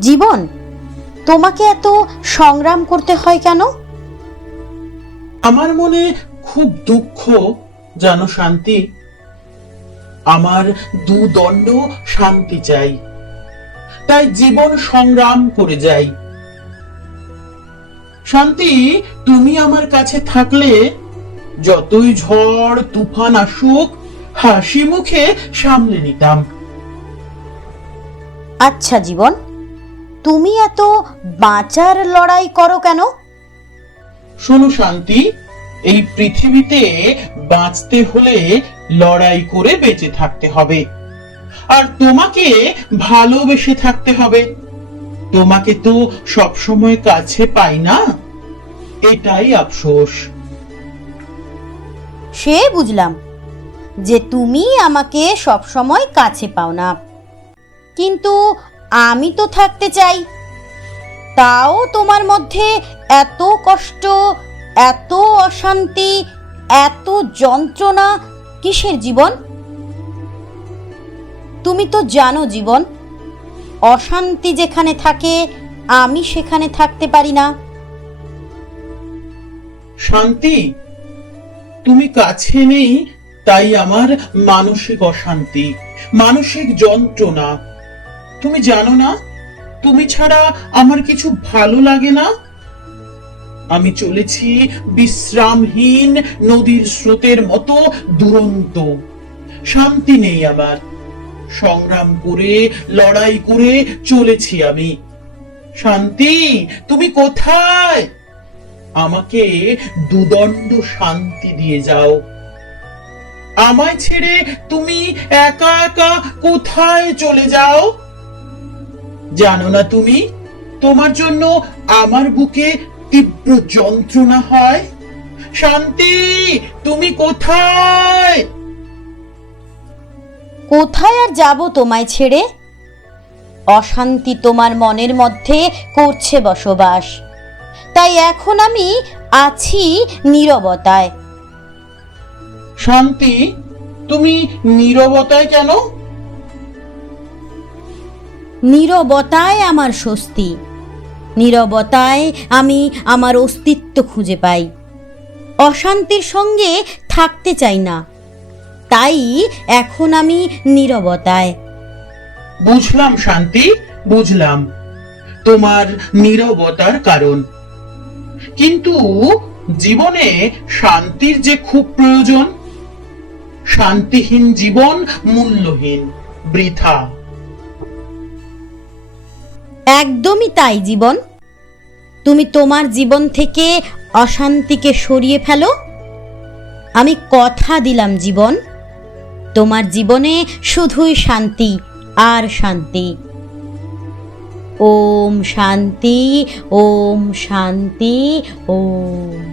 জীবন? তোমাকে এত সংগ্রাম করতে হয় কেন? আমার মনে খুব দুঃখ জানো শান্তি। আমার দুদণ্ড শান্তি চাই। তাই জীবন সংগ্রাম করে যাই। শান্তি তুমি আমার কাছে থাকলে যতই ঝড় তুফান আসুক হাসি মুখে সামলে নিতাম। আচ্ছা জীবন। তুমি এত বাঁচার লড়াই করো কেন? শোনো শান্তি এই পৃথিবীতে বাঁচতে হলে লড়াই করে বেঁচে থাকতে হবে। আর তোমাকে ভালোবেসে থাকতে হবে। তোমাকে তো সবসময় কাছে পাই না। এটাই আফসোস। সে বুঝলাম যে তুমি আমাকে সবসময় কাছে পাও না। কিন্তু আমি তো থাকতে চাই। তাও তোমার মধ্যে এত কষ্ট, এত অশান্তি, এত যন্ত্রণা কিসের জীবন? তুমি তো জানো জীবন। অশান্তি যেখানে থাকে, আমি সেখানে থাকতে পারি না। শান্তি? তুমি কাছে নেই, তাই আমার মানসিক অশান্তি, মানসিক যন্ত্রণা। তুমি জানো না? তুমি ছাড়া আমার কিছু ভালো লাগে না? আমি চলেছি বিশ্রামহীন নদীর স্রোতের মতো দুরন্ত। শান্তি নেই আমার। সংগ্রাম করে, লড়াই করে চলেছি আমি। শান্তি, তুমি কোথায়? আমাকে দুদণ্ড শান্তি দিয়ে যাও। আমায় ছেড়ে তুমি একা একা কোথায় চলে যাও? জানো না তুমি? তোমার জন্য আমার বুকে তীব্র যন্ত্রণা হয়। শান্তি তুমি কোথায়? কোথায় আর যাব তোমায় ছেড়ে? অশান্তি তোমার মনের মধ্যে করছে বসবাস। তাই এখন আমি আছি নীরবতায়। শান্তি তুমি নীরবতায় কেন? নীরবতায় আমার স্বস্তি। নীরবতায় আমি আমার অস্তিত্ব খুঁজে পাই। অশান্তির সঙ্গে থাকতে চাই না। তাই এখন আমি নীরবতায়। বুঝলাম শান্তি, বুঝলাম তোমার নীরবতার কারণ। কিন্তু জীবনে শান্তির যে খুব প্রয়োজন, শান্তিহীন জীবন মূল্যহীন, বৃথা। একদমই তাই, জীবন। তুমি তোমার জীবন থেকে অশান্তিকে সরিয়ে ফেলো। আমি কথা দিলাম, জীবন। তোমার জীবনে শুধুই শান্তি আর শান্তি। ওম শান্তি ওম শান্তি, ওম